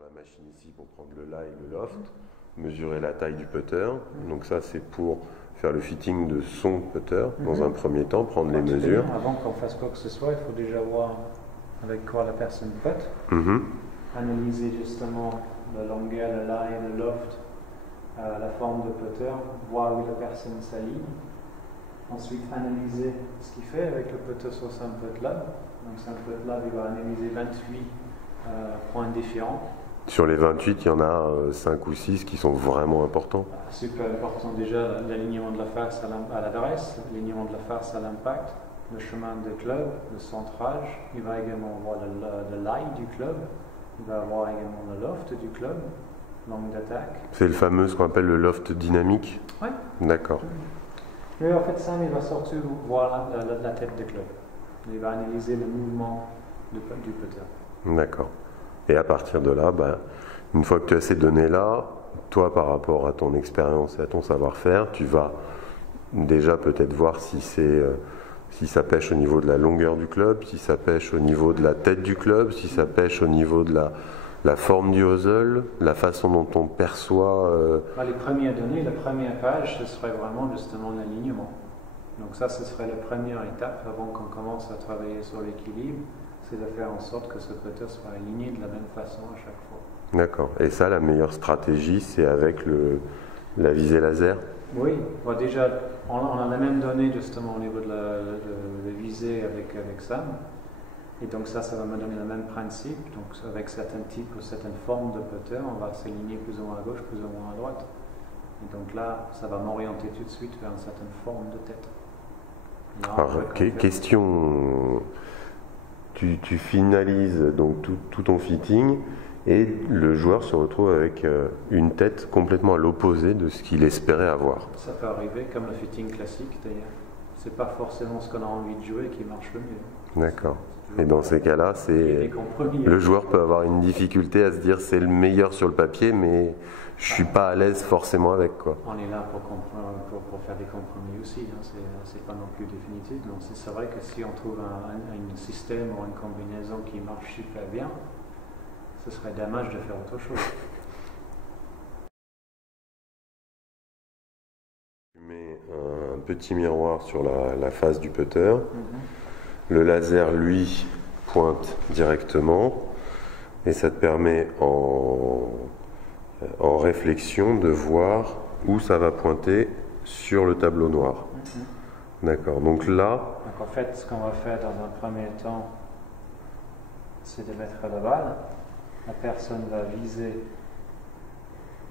sur la machine ici pour prendre le lie, le loft, mesurer la taille du putter. Donc ça c'est pour faire le fitting de son putter dans un premier temps, prendre les mesures. Avant qu'on fasse quoi que ce soit, il faut déjà voir avec quoi la personne putt. Analyser justement la longueur, le lie, le loft, la forme de putter, voir où la personne s'aligne. Ensuite, analyser ce qu'il fait avec le putter sur son putt lab. Donc, son putt lab, il va analyser 28 points différents. Sur les 28, il y en a 5 ou 6 qui sont vraiment importants. Super important déjà, l'alignement de la face à l'adresse, l'alignement de la face à l'impact, le chemin de club, le centrage. Il va également voir le lie du club. Il va avoir également le loft du club, l'angle d'attaque. C'est le fameux, ce qu'on appelle le loft dynamique. Oui. D'accord. Mais en fait, Sam, il va surtout voir la tête du club. Il va analyser le mouvement du putter. D'accord. Et à partir de là, une fois que tu as ces données-là, toi, par rapport à ton expérience et à ton savoir-faire, tu vas déjà peut-être voir si ça pêche au niveau de la longueur du club, si ça pêche au niveau de la tête du club, si ça pêche au niveau de la forme du hosel, la façon dont on perçoit... Les premières données, la première page, ce serait vraiment justement l'alignement. Donc ça, ce serait la première étape avant qu'on commence à travailler sur l'équilibre, c'est de faire en sorte que ce putter soit aligné de la même façon à chaque fois. D'accord. Et ça, la meilleure stratégie, c'est avec la visée laser? Oui, déjà, on a la même donnée justement au niveau de la visée avec Sam. Et donc ça va me donner le même principe. Donc avec certains types ou certaines formes de putter, on va s'aligner plus ou moins à gauche, plus ou moins à droite. Et donc là, ça va m'orienter tout de suite vers une certaine forme de tête. Là, alors, question, tu finalises donc tout ton fitting et le joueur se retrouve avec une tête complètement à l'opposé de ce qu'il espérait avoir. Ça peut arriver, comme le fitting classique d'ailleurs. C'est pas forcément ce qu'on a envie de jouer qui marche le mieux. D'accord. Et dans ces cas-là, le joueur peut avoir une difficulté à se dire c'est le meilleur sur le papier, mais je suis pas à l'aise forcément avec quoi. On est là pour faire des compromis aussi, hein. C'est pas non plus définitif. Donc c'est vrai que si on trouve un système ou une combinaison qui marche super bien, ce serait dommage de faire autre chose. Tu mets un petit miroir sur la face du putter. Le laser, lui, pointe directement et ça te permet en réflexion de voir où ça va pointer sur le tableau noir. D'accord, donc là... Donc en fait, ce qu'on va faire dans un premier temps, c'est de mettre la balle. La personne va viser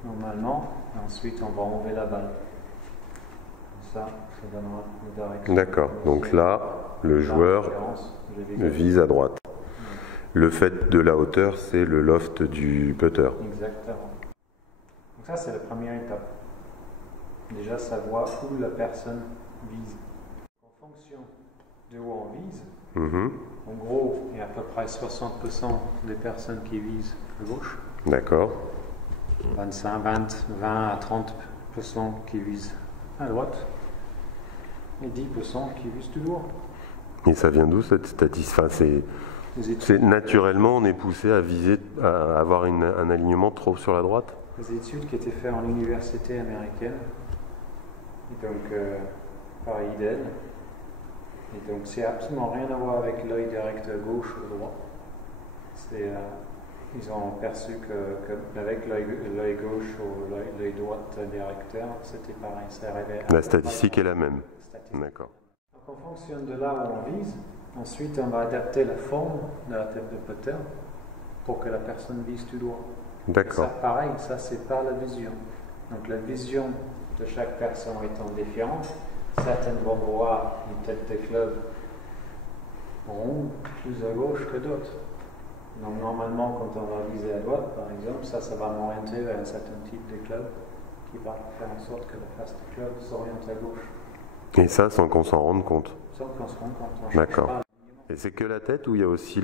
normalement, et ensuite on va enlever la balle. Ça donnera une direction. D'accord, donc là, le joueur vise à droite. Le fait de la hauteur, c'est le loft du putter. Exactement. Donc ça, c'est la première étape. Déjà, savoir où la personne vise. En fonction de où on vise, en gros, il y a à peu près 60% des personnes qui visent à gauche. D'accord. 20 à 30% qui visent à droite. Et 10% qui visent tout droit. Et ça vient d'où cette statistique? Naturellement, on est poussé à viser, à avoir un alignement trop sur la droite? Des études qui étaient faites en université américaine, et donc par Idel. Et donc, c'est absolument rien à voir avec l'œil direct gauche ou droit. Ils ont perçu qu'avec l'œil gauche ou l'œil droit directeur, c'était pareil. La statistique est la même. D'accord. Donc, on fonctionne de là où on vise. Ensuite, on va adapter la forme de la tête de putter pour que la personne vise tout droit. D'accord. Ça, pareil, ça c'est par la vision. Donc la vision de chaque personne étant différente, certaines vont voir une tête de club ronde plus à gauche que d'autres. Donc normalement, quand on va viser à droite, par exemple, ça va m'orienter vers un certain type de club qui va faire en sorte que la face du club s'oriente à gauche. Et ça sans qu'on s'en rende compte? Sans qu'on se rende compte. D'accord. Et c'est que la tête ou il y a aussi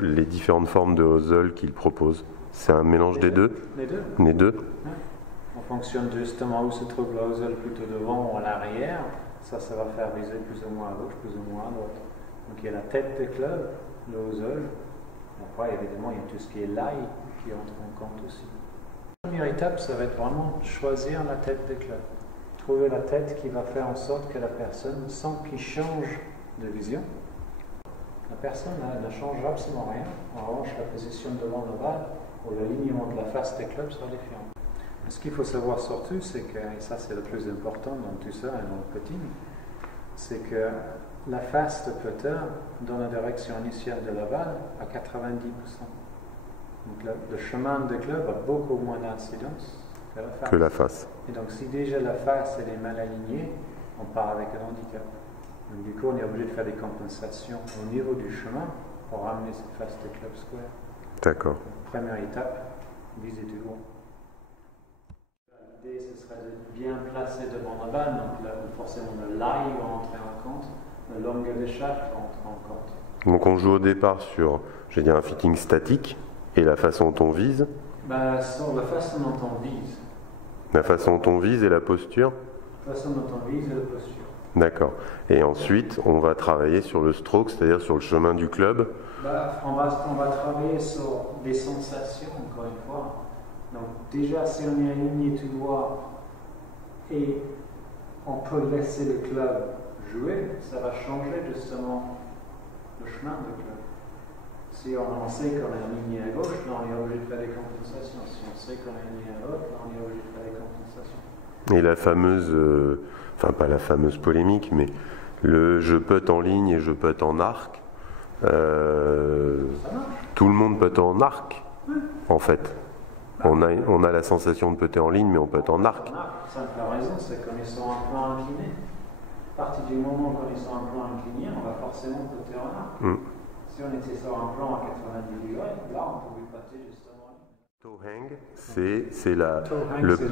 les différentes formes de hosel qu'il propose? C'est un mélange des deux? Les deux. Ouais. On fonctionne justement où se trouve le hosel, plutôt devant ou à l'arrière. Ça va faire viser plus ou moins à gauche, plus ou moins à droite. Donc il y a la tête de club, le hosel. Après, évidemment, il y a tout ce qui est lie, qui entre en compte aussi. La première étape, ça va être vraiment choisir la tête de club. Trouver la tête qui va faire en sorte que la personne, sans qu'il change de vision, la personne ne change absolument rien. En revanche, la position devant la balle ou l'alignement de la face des clubs sera différent. Ce qu'il faut savoir surtout, c'est que, et ça c'est le plus important dans tout ça et dans le putting, c'est que la face de putter dans la direction initiale de la balle à 90%. Donc le chemin de club a beaucoup moins d'incidence que la face. Et donc si déjà la face elle est mal alignée, on part avec un handicap. Donc du coup on est obligé de faire des compensations au niveau du chemin pour ramener cette face de club square. D'accord. Première étape, viser du droit. L'idée ce serait de bien placer devant la balle, donc là, forcément le lie va entrer en compte, la longueur des shafts va entrer en compte. Donc on joue au départ sur, je vais dire, un fitting statique et la façon dont on vise. Sur la façon dont on vise. La façon dont on vise et la posture. La façon dont on vise et la posture. D'accord. Et ensuite, on va travailler sur le stroke, c'est-à-dire sur le chemin du club. On va travailler sur des sensations, encore une fois. Donc déjà, si on est aligné tout droit et on peut laisser le club jouer, ça va changer justement le chemin du club. Si on sait qu'on est aligné à gauche, là on est obligé de faire des compensations. Si on sait qu'on est aligné à droite, là on est obligé de faire des compensations. Et la fameuse, enfin pas la fameuse polémique, mais le je putt en ligne et je putt en arc, tout le monde putt en arc, en fait. On a la sensation de putter en ligne, mais on putt en arc. La simple raison, c'est qu'on est sur un plan incliné. À partir du moment qu'on est sur un plan incliné, on va forcément putter en arc. Si on était sur un plan à 90 degrés, là on pouvait putter justement en ligne. Toe hang, c'est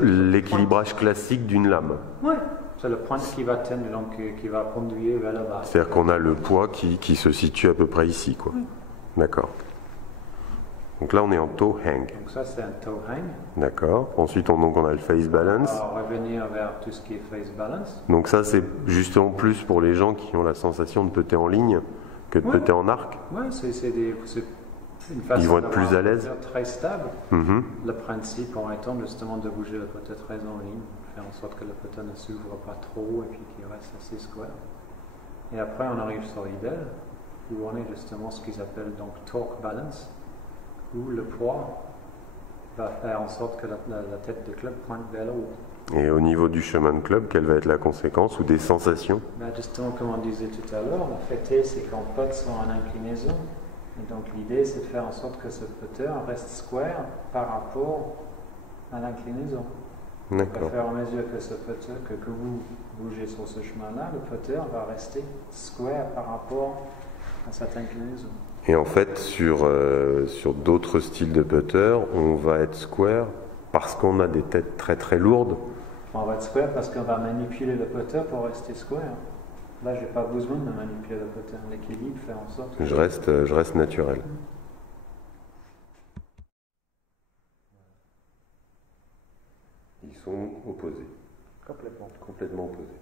l'équilibrage classique d'une lame. Oui, c'est le point qui va tenir, donc qui va conduire vers la base. C'est-à-dire qu'on a le poids qui se situe à peu près ici, quoi. Oui. D'accord. Donc là, on est en toe hang. Donc ça, c'est un toe hang. D'accord. Ensuite, on a le face balance. On va revenir vers tout ce qui est face balance. Donc ça, c'est justement plus pour les gens qui ont la sensation de putter en ligne que de putter en arc. Oui, c'est une façon ils vont être plus à l'aise. Très stable. Le principe en étant justement de bouger le putter très en ligne, faire en sorte que le putter ne s'ouvre pas trop et puis qu'il reste assez square. Et après, on arrive sur l'idéal, où on est justement ce qu'ils appellent donc torque balance, où le poids va faire en sorte que la tête de club pointe vers le haut. Et au niveau du chemin de club, quelle va être la conséquence ou des sensations? Justement, comme on disait tout à l'heure, la fait c'est qu'on putt sur une inclinaison. Et donc l'idée, c'est de faire en sorte que ce putter reste square par rapport à l'inclinaison. D'accord. Au fur et à mesure que ce putter, que vous bougez sur ce chemin-là, le putter va rester square par rapport à cette inclinaison. Et en fait, sur d'autres styles de putter, on va être square parce qu'on a des têtes très très lourdes. On va être square parce qu'on va manipuler le putter pour rester square. Là, je n'ai pas besoin de manipuler le putter. L'équilibre fait en sorte que je reste naturel. Ils sont opposés. Complètement opposés.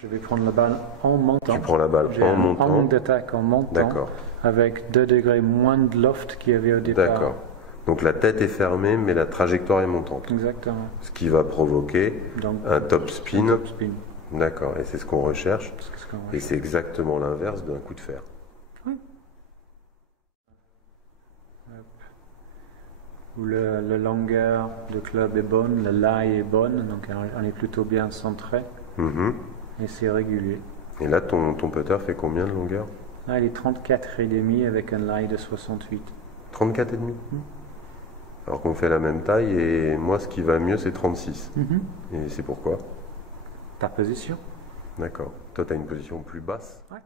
Je vais prendre la balle en montant. Tu prends la balle en montant. Un angle d'attaque en montant. D'accord. Avec 2 degrés moins de loft qu'il y avait au départ. D'accord. Donc la tête est fermée, mais la trajectoire est montante. Exactement. Ce qui va provoquer un top spin. Un top spin. D'accord. Et c'est ce qu'on recherche. Et c'est exactement l'inverse d'un coup de fer. Oui. Où la longueur de club est bonne, la lie est bonne, donc on est plutôt bien centré. Et c'est régulier. Et là, ton putter fait combien de longueur? Là, il est 34,5 avec un lie de 68. 34,5 Alors qu'on fait la même taille, et moi, ce qui va mieux, c'est 36. Et c'est pourquoi? Ta position. D'accord. Toi, tu as une position plus basse? Ouais.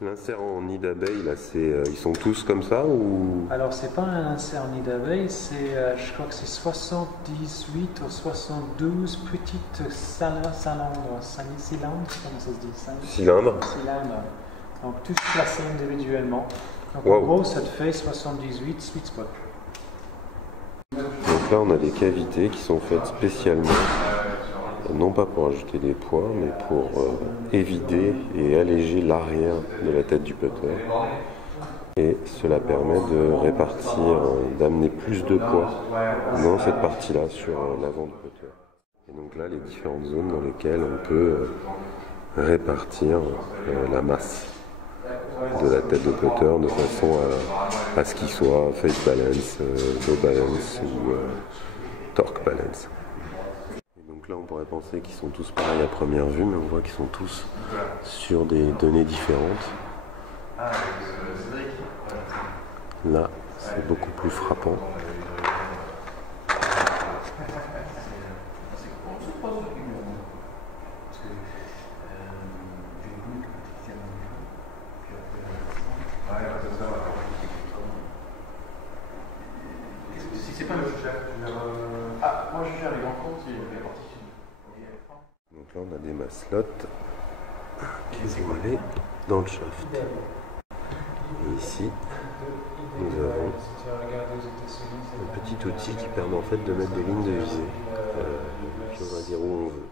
L'insert en nid d'abeille, là, ils sont tous comme ça ou? Alors, c'est pas un insert en nid d'abeille, je crois que c'est 78 ou 72 petites cylindres, comment ça se dit? Cylindres. Donc, tous placés individuellement. Donc, en gros, ça te fait 78 sweet spot. Ok. là on a des cavités qui sont faites spécialement, non pas pour ajouter des poids, mais pour évider et alléger l'arrière de la tête du putter. Et cela permet de répartir, d'amener plus de poids dans cette partie-là sur l'avant du putter. Et donc là, les différentes zones dans lesquelles on peut répartir la masse de la tête de putter de façon à ce qu'il soit face balance, low balance ou torque balance. Et donc là, on pourrait penser qu'ils sont tous pareils à première vue, mais on voit qu'ils sont tous sur des données différentes. Là, c'est beaucoup plus frappant. Moi je gère les grands comptes et les parties. Donc là, on a des maslottes qui vont aller dans le shaft. Et ici, nous avons un petit outil qui permet en fait de mettre des lignes de visée. Puis on va dire où on veut.